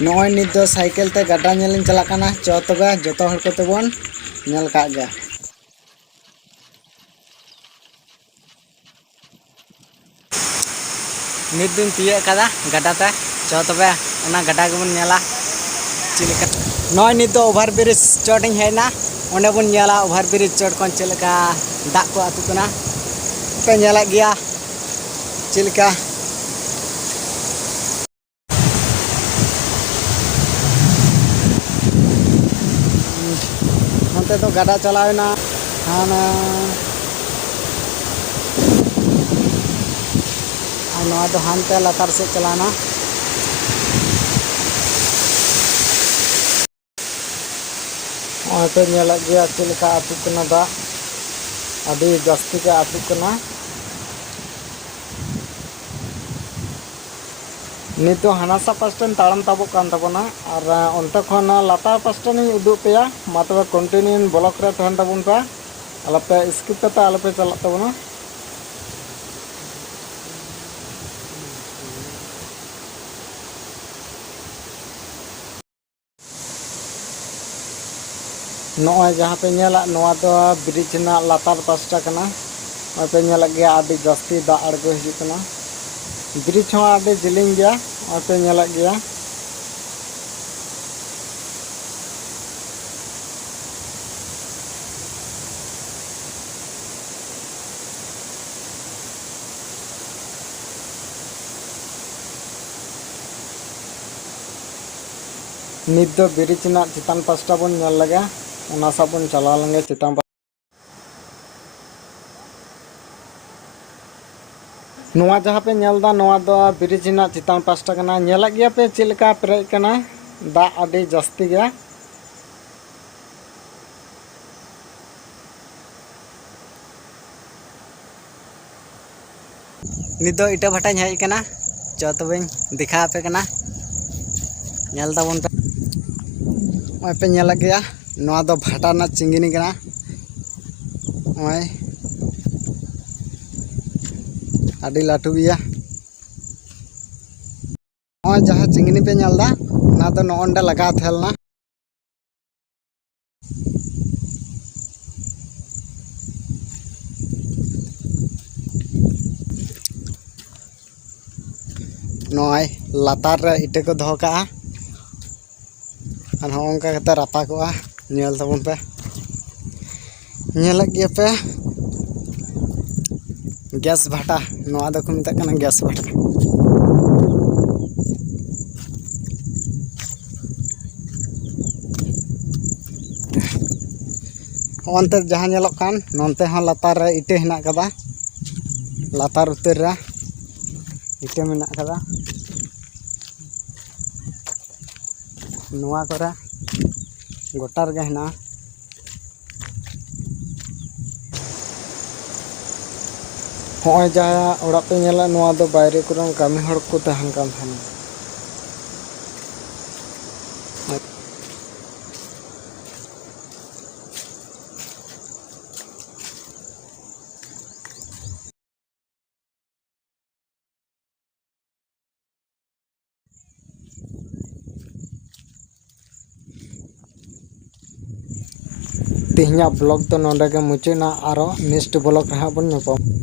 नॉय नित दो साइकिल ते गाड़ा नेलिन चला काना चो तबे जतो हर को तबन नेल का गे नित दिन तिये कदा गाड़ा ते चो तबे ओना गाड़ा गेबन नेला चिलका नॉय नित दो ओभार ब्रिज चोटिंग हेना ओंडे बन नेला ओभार ब्रिज चोट कोन चिलका दाग को आतु कना पे नेला गया चिलका नते तो गाड़ा चलावेना हाना नवा तो हानते लातार से चलाना तो नेला गया चिलका आतु कना दा अभी जास्ती के आतु कना नित हानासा पास्टन ताड़म ताबो कान ताबोना और ओंते खन लातार पास्टन उदुग पेया मा तबे कंटिन्यू ब्लॉक रे तहन ताबोन पे आलपे स्किप कते आलपे चला ताबोना नॉय जहाँ पे नेला नवा दो ब्रिज ना लातार पास्टा कना पे नेला गया आदि जास्ती दा अड़गो हिजु कना ब्रिज हो आदि जिलिंग गया पे नेला गया नित दो ब्रिज ना चितान पास्टा बन नेल लगा ओना सा बन चला लंगे चितान नवा जहाँ पे नेलदा नवा दो ब्रिज ना चितान पास्टा कना नेला गया पे चिलका प्रे कना दा आदि जास्ती गया नित दो इटा भाटा हेज कना चो तबे दिखा पे कना नेल ताबन पे ओय पे नेला गया नवा दो भाटा ना चिंगिनी कना ओय आदि लाटू गया ओय जहाँ चिंगिनी पे नेलदा ना तो नोंडे लगा थेलना नॉय लातार रे इटे को दोह का और होंका कते रापा को नेल ताबन पे नेल गया पे गैस भाटा नवा दो को मेता कना गैस भाटा ओंते जहाँ नेलोक कान नोंते हो लातार रे इटे हेना कदा लातार उतर रे इटे मेना कदा नवा करे गोटार गे हेना होय जहाँ ओड़ा पे नेला नवा दो बायरे कुरन कामी हड़ को तहन कान थाना तिहना ब्लॉग तो नोंडे गे मुचाना आरो नेक्स्ट ब्लॉग रे बन